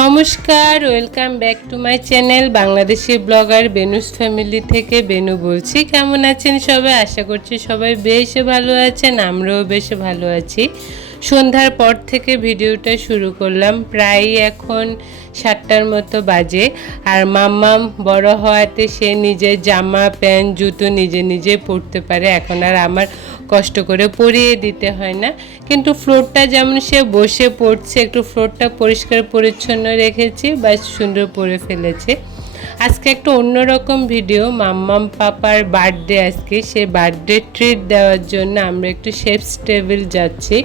নমস্কার, welcome back to my channel Bangladeshi blogger Benu's family থেকে বেনু বলছি। কেমন আছেন সবাই? আশা করছি সবাই বেশ ভালো আছেন, আমরাও বেশ ভালো আছি। সন্ধ্যার পর থেকে ভিডিওটা শুরু করলাম, প্রায় এখন 7টার মতো বাজে। আর মাম্মাম বড় হওয়াতে সে নিজের জামা প্যান্ট জুতো নিজে নিজে পরতে পারে, এখন আর আমার কষ্ট করে পরিয়ে দিতে হয় না। কিন্তু ফ্লোরটা যেমন সে বসে পড়ছে, একটু ফ্লোরটা পরিষ্কার পরিচ্ছন্ন রেখেছি, বা সুন্দর পরে ফেলেছে। আজকে একটা অন্যরকম ভিডিও, মাম্মাম পাপার বার্থডে আজকে, সে বার্থডে ট্রিট দেওয়ার জন্য আমরা একটু শেফস টেবিল যাচ্ছি।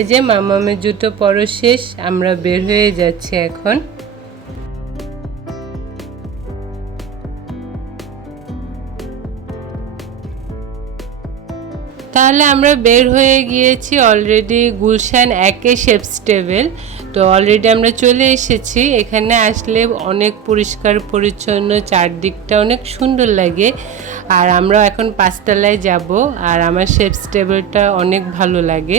এই যে মাম্মামের জুতো পরো শেষ, আমরা বের হয়ে যাচ্ছি এখন। তাহলে আমরা বের হয়ে গিয়েছি অলরেডি গুলশান 1 শেফস টেবিল। তো অলরেডি আমরা চলে এসেছি। এখানে আসলে অনেক পরিষ্কার পরিচ্ছন্ন, চারদিকটা অনেক সুন্দর লাগে। আর আমরা এখন 5তলায় যাব, আর আমার শেফস টেবিলটা অনেক ভালো লাগে।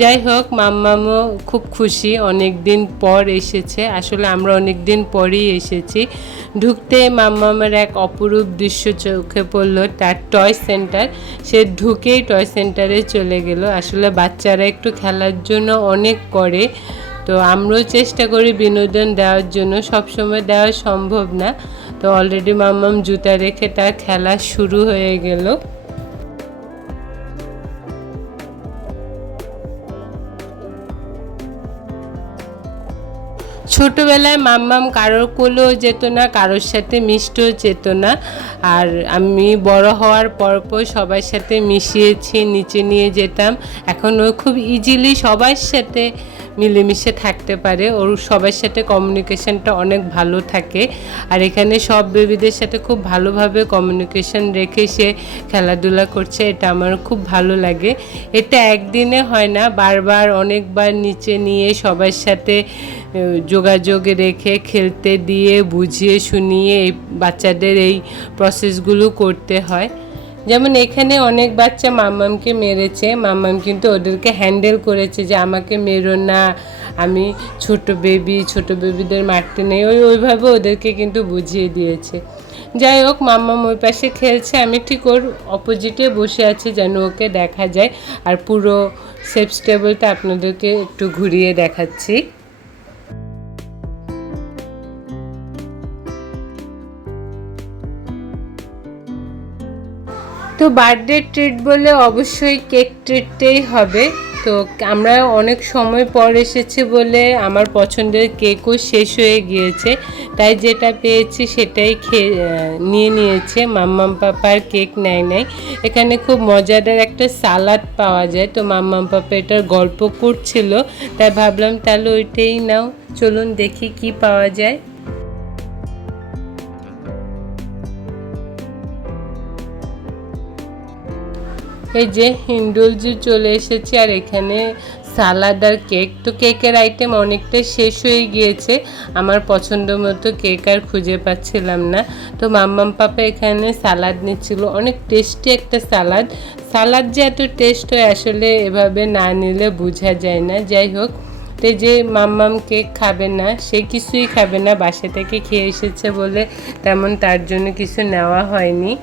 যাই হোক, মাম্মামও খুব খুশি, অনেক দিন পর এসেছে। আসলে আমরা অনেক দিন পরেই এসেছি। ঢুকতে মাম্মামের এক অপরূপ দৃশ্য চোখে পড়লো, তার টয় সেন্টার। সে ঢুকেই টয় সেন্টারে চলে গেল। আসলে বাচ্চারা একটু খেলার জন্য অনেক করে, তো আমরাও চেষ্টা করি বিনোদন দেওয়ার জন্য, সবসময় দেওয়া সম্ভব না। তো অলরেডি মাম্মাম জুতা রেখে তার খেলা শুরু হয়ে গেল। ছোটোবেলায় মাম্মাম কারোর কোলেও যেত না, কারোর সাথে মিশতেও যেত না। আর আমি বড় হওয়ার পর সবার সাথে মিশিয়েছি, নিচে নিয়ে যেতাম। এখন ও খুব ইজিলি সবার সাথে মিলেমিশে থাকতে পারে, ওর সবার সাথে কমিউনিকেশনটা অনেক ভালো থাকে। আর এখানে সব বেবিদের সাথে খুব ভালোভাবে কমিউনিকেশন রেখে সে খেলাধুলা করছে, এটা আমার খুব ভালো লাগে। এটা একদিনে হয় না, বারবার অনেকবার নিচে নিয়ে সবার সাথে যোগাযোগ রেখে খেলতে দিয়ে বুঝিয়ে শুনিয়ে এই বাচ্চাদের এই প্রসেসগুলো করতে হয়। যেমন এখানে অনেক বাচ্চা মাম্মামকে মেরেছে, মাম্মাম কিন্তু ওদেরকে হ্যান্ডেল করেছে যে আমাকে মেরো না, আমি ছোট বেবিদের মারতে নেই, ওইভাবে ওদেরকে কিন্তু বুঝিয়ে দিয়েছে। যাই হোক, মাম্মাম ওই পাশে খেলছে, আমি ঠিক ওর অপোজিটে বসে আছি যেন ওকে দেখা যায়। আর পুরো শেফস টেবিলটা আপনাদেরকে একটু ঘুরিয়ে দেখাচ্ছি। তো বার্থডে ট্রিট বলে অবশ্যই কেক ট্রিটটাই হবে। তো আমরা অনেক সময় পর এসেছি বলে আমার পছন্দের কেকও শেষ হয়ে গিয়েছে, তাই যেটা পেয়েছি সেটাই নিয়ে নিয়েছে। মাম্মাম পাপার কেক নেয় নাই। এখানে খুব মজাদার একটা সালাদ পাওয়া যায়, তো মাম্মাম পাপা এটার গল্প করছিল, তাই ভাবলাম তাহলে ওইটাই নাও। চলুন দেখি কি পাওয়া যায়। এই যে ইন্ডুলজি চলে এসেছে, আর এখানে সালাদ আর কেক। তো কেকের আইটেম অনেকটা শেষ হয়ে গিয়েছে, আমার পছন্দ মতো কেক আর খুঁজে পাচ্ছিলাম না। তো মাম্মাম পাপা এখানে সালাদ নিচ্ছিল, অনেক টেস্টি একটা সালাদ যে এত টেস্ট হয় আসলে এভাবে না নিলে বোঝা যায় না। যাই হোক, তো যে মাম্মাম কেক খাবে না, সে কিছুই খাবে না, বাসা থেকে খেয়ে এসেছে বলে তেমন তার জন্য কিছু নেওয়া হয়নি।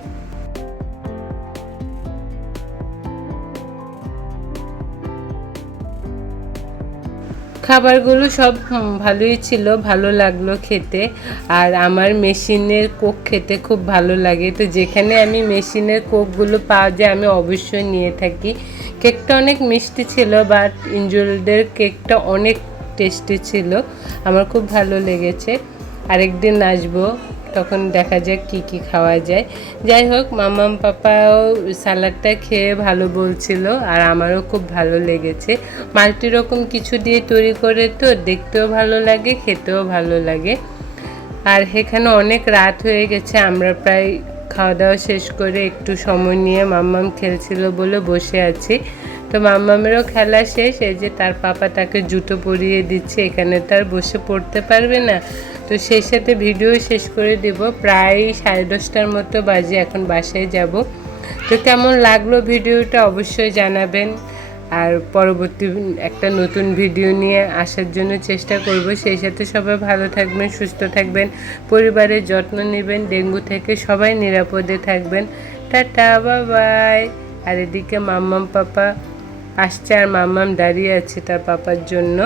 খাবারগুলো সব ভালোই ছিল, ভালো লাগলো খেতে। আর আমার মেশিনের কোক খেতে খুব ভালো লাগে, তো যেখানে আমি মেশিনের কোকগুলো পাওয়া যায় আমি অবশ্যই নিয়ে থাকি। কেকটা অনেক মিষ্টি ছিল, বাট ইঞ্জুলদের কেকটা অনেক টেস্টি ছিল, আমার খুব ভালো লেগেছে। আরেকদিন আসবো, তখন দেখা যাক কি কি খাওয়া যায়। যাই হোক, মাম্মাম পাপাও সালাডটা খেয়ে ভালো বলছিল, আর আমারও খুব ভালো লেগেছে। মাল্টি রকম কিছু দিয়ে তৈরি করে, তো দেখতেও ভালো লাগে, খেতেও ভালো লাগে। আর এখানে অনেক রাত হয়ে গেছে, আমরা প্রায় খাওয়া দাওয়া শেষ করে একটু সময় নিয়ে মাম্মাম খেলছিল বলে বসে আছি। তো মাম্মামেরও খেলা শেষ, এই যে তার পাপা তাকে জুতো পরিয়ে দিচ্ছে, এখানে তার বসে পড়তে পারবে না। তো সেই সাথে ভিডিও শেষ করে দেব, প্রায় 10:30টার মতো বাজে, এখন বাসায় যাব। তো কেমন লাগলো ভিডিওটা অবশ্যই জানাবেন। আর পরবর্তী একটা নতুন ভিডিও নিয়ে আসার জন্য চেষ্টা করব। সেই সাথে সবাই ভালো থাকবেন, সুস্থ থাকবেন, পরিবারের যত্ন নেবেন, ডেঙ্গু থেকে সবাই নিরাপদে থাকবেন। Tata, bye bye. আর এদিকে মাম্মাম পাপা আসছে আর মাম্মাম দাঁড়িয়ে আছে তার পাপার জন্য।